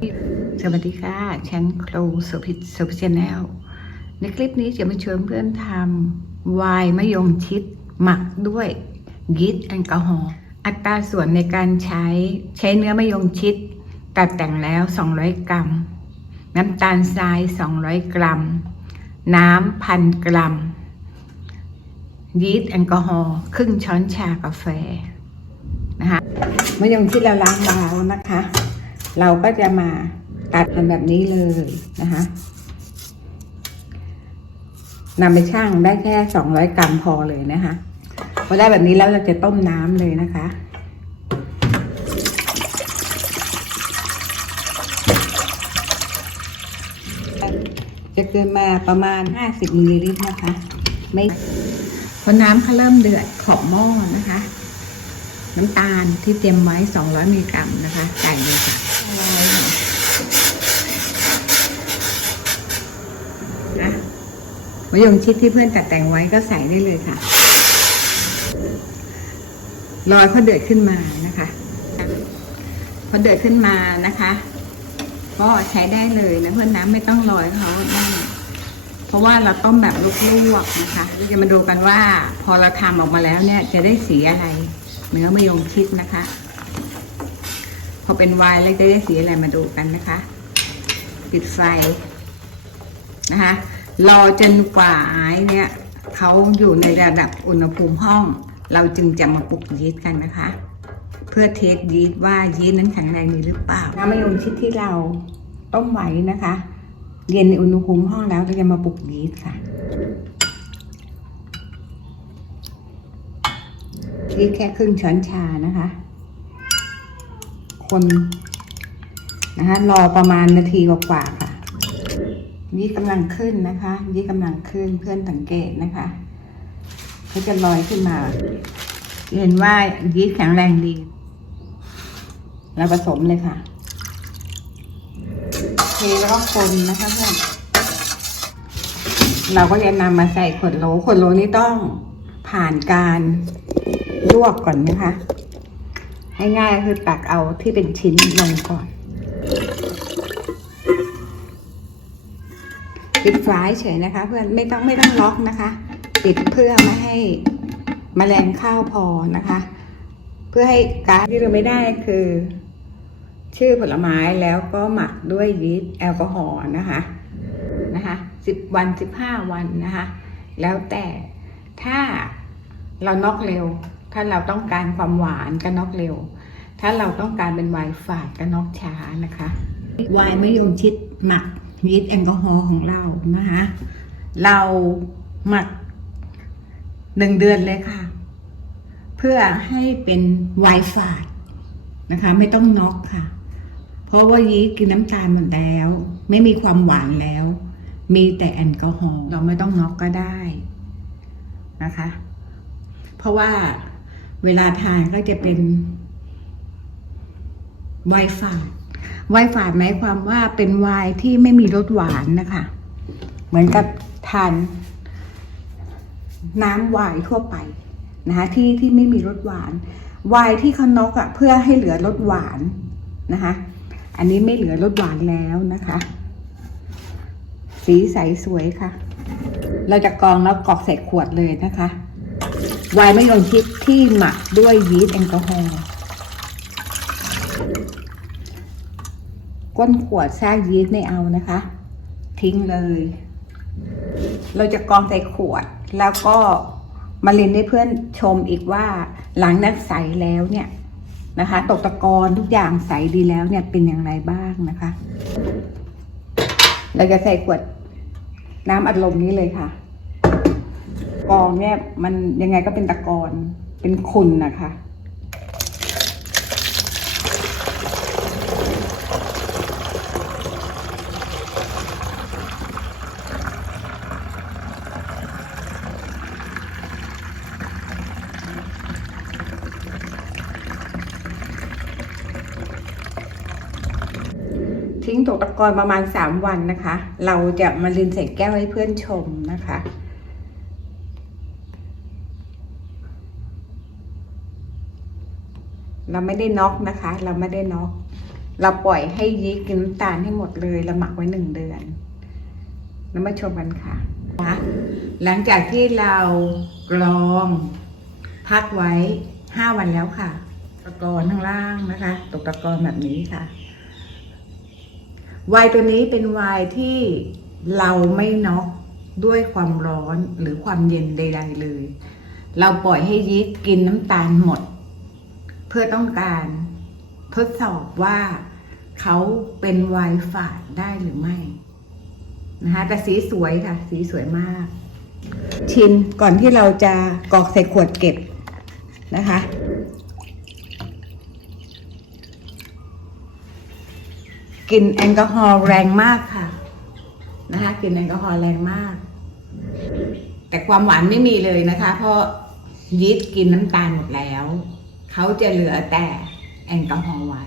สวัสดีค่ะฉันครูสุพิษสุพิชแนลในคลิปนี้จะมาชวนเพื่อนทำไวน์มะยงชิด หมักด้วยยีสต์แอลกอฮอล์อัตราส่วนในการใช้ใช้เนื้อมะยงชิด ตัดแต่งแล้ว 200 กรัม น้ำตาลทราย 200 กรัม น้ำพันกรัมยีสต์แอลกอฮอล์ครึ่งช้อนชากาแฟนะคะมะยงชิดเราล้างมาแล้วนะคะ เราก็จะมาตัดมันแบบนี้เลยนะคะนำไปชั่งได้แค่สองร้อยกรัมพอเลยนะคะพอได้แบบนี้แล้วเราจะต้มน้ำเลยนะคะจะเกินมาประมาณ 50มิลลิลิตรนะคะ ไม่พอน้ำเขาเริ่มเดือดขอบหม้อนะคะ น้ำตาลที่เตรียมไว้ 200มิลลิกรัมนะคะใส่เลยค่ะนะมะยงชิดที่เพื่อนตัดแต่งไว้ก็ใส่ได้เลยค่ะ รอยพอเดือดขึ้นมานะคะพอเดือดขึ้นมานะคะ ก็ใช้ได้เลยนะเพื่อนน้ำไม่ต้องรอยเขาได้เพราะว่าเราต้มแบบลวกๆนะคะเราจะมาดูกันว่า พอเราทำออกมาแล้วเนี่ย จะได้สีอะไร เนื้อมะยงชิดนะคะ พอเป็นวน์แล้วจะได้สีอะไรมาดูกันนะคะ ปิดไฟนะคะรอจนกว่าไอ้เนี่ยเขาอยู่ในระดับอุณหภูมิห้อง เราจึงจะมาปลุกยีสต์กันนะคะ เพื่อเทสยีสต์ว่ายีสต์นั้นแข็งแรงดีหรือเปล่าน้ำมะยงชิดที่เราต้มไว้นะคะ เย็นในอุณหภูมิห้องแล้วเราจะมาปลุกยีสต์ค่ะ ที่แค่ครึ่งช้อนชานะคะ คนนะคะรอประมาณนาทีกว่าๆค่ะยี่กำลังขึ้นนะคะยี่กำลังขึ้นเพื่อนสังเกตนะคะเขาจะลอยขึ้นมา เห็นว่ายีสต์แข็งแรงดีเราผสมเลยค่ะเทแล้วก็คนนะคะเพื่อนเราก็จะนำมาใส่ขวดโหลขวดโหลนี้ต้องผ่านการ ลวกก่อนนะคะให้ง่ายๆคือตักเอาที่เป็นชิ้นลงก่อนปิดฝาเฉยนะคะ เพื่อนไม่ต้องไม่ต้องล็อกนะคะ ปิดเพื่อไม่ให้มแมลงเข้าพอนะคะ เพื่อให้กาซที่เราไม่ได้คือ ชื่อผลไม้แล้วก็หมักด้วยยีสต์แอลกอฮอล์นะคะนะคะสิบวันสิบห้าวันนะคะ แล้วแต่ถ้าเราน็อกเร็ว ถ้าเราต้องการความหวานก็น็อกเร็ว ถ้าเราต้องการเป็นไวน์ฝาดก็น็อกช้านะคะ ไวน์มะยงชิดหมักยีสต์แอลกอฮอล์ของเรานะคะ เราหมักหนึ่งเดือนเลยค่ะ เพื่อให้เป็นไวน์ฝาดนะคะ ไม่ต้องน็อกค่ะ เพราะว่ายีสต์กินน้ำตาลหมดแล้ว ไม่มีความหวานแล้ว มีแต่แอลกอฮอล์เราไม่ต้องน็อกก็ได้นะคะ เพราะว่า เวลาทานก็จะเป็นไวน์ฝาดไวน์ฝาดหมายความว่าเป็นไวน์ที่ไม่มีรสหวานนะคะ เหมือนกับทานน้ำไวน์ทั่วไปนะคะที่ที่ไม่มีรสหวานไวน์ที่เขานอกอะเพื่อให้เหลือรสหวานนะคะ อันนี้ไม่เหลือรสหวานแล้วนะคะ สีใสสวยค่ะ เราจะกรองแล้วกรอกใส่ขวดเลยนะคะ ไวน์มะยงชิดที่หมักด้วยยีสต์แอลกอฮอล์ก้นขวดแทรกยีสต์ไม่เอานะคะ ทิ้งเลย เราจะกรองใส่ขวดแล้วก็มาเรียนให้เพื่อนชมอีกว่าหลังนักใสแล้วเนี่ยนะคะ ตกตะกอนทุกอย่างใสดีแล้วเนี่ยเป็นอย่างไรบ้างนะคะ เราจะใส่ขวดน้ำอัดลมนี้เลยค่ะ กองเนี่ยมันยังไงก็เป็นตะกอนเป็นขุ่นนะคะทิ้งตกตะกอนประมาณ 3 วันนะคะ เราจะมาลินใส่แก้วให้เพื่อนชมนะคะ เราไม่ได้น็อกนะคะ เราไม่ได้น็อกเราปล่อยให้ยีสต์กินน้ำตาลให้หมดเลยเราหมักไว้หนึ่งเดือนแล้วมาชมกันค่ะนะหลังจากที่เรากรอง พักไว้ห้าวันแล้วค่ะ ตะกอนข้างล่างนะคะ ตกตะกอนแบบนี้ค่ะไวน์ตัวนี้เป็นไวน์ที่เราไม่น็อกด้วยความร้อนหรือความเย็นใด ๆ เลย เราปล่อยให้ยีสต์กินน้ำตาลหมด เพื่อต้องการทดสอบว่าเขาเป็นไวฝาดได้หรือไม่นะคะแต่สีสวยค่ะ สีสวยมาก ชิมก่อนที่เราจะกรอกใส่ขวดเก็บนะคะ กลิ่นแอลกอฮอล์แรงมากค่ะนะคะกลิ่นแอลกอฮอล์แรงมาก แต่ความหวานไม่มีเลยนะคะ เพราะยีสต์กินน้ำตาลหมดแล้ว เขาจะเหลือแต่แอลกอฮอล์ไว้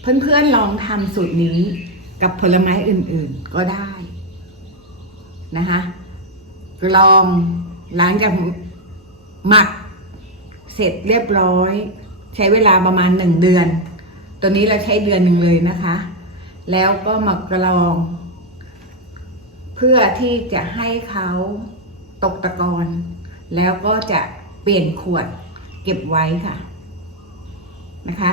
เพื่อนๆลองทำสูตรนี้กับผลไม้อื่นๆก็ได้นะคะลองหลังจากหมักเสร็จเรียบร้อย ใช้เวลาประมาณหนึ่งเดือน ตัวนี้เราใช้เดือนหนึ่งเลยนะคะ แล้วก็มากรอง เพื่อที่จะให้เขาตกตะกอนแล้วก็จะเปลี่ยนขวด เก็บไว้ค่ะ นะคะ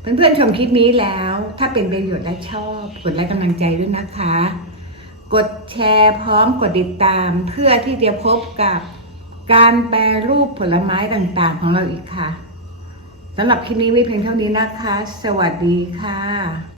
เพื่อนๆชมคลิปนี้แล้ว ถ้าเป็นประโยชน์และชอบ กดไลค์กำลังใจด้วยนะคะ กดแชร์พร้อมกดติดตาม เพื่อที่จะพบกับการแปรรูปผลไม้ต่างๆ ของเราอีกค่ะสำหรับคลิปนี้ไว้เพียงเท่านี้นะคะ สวัสดีค่ะ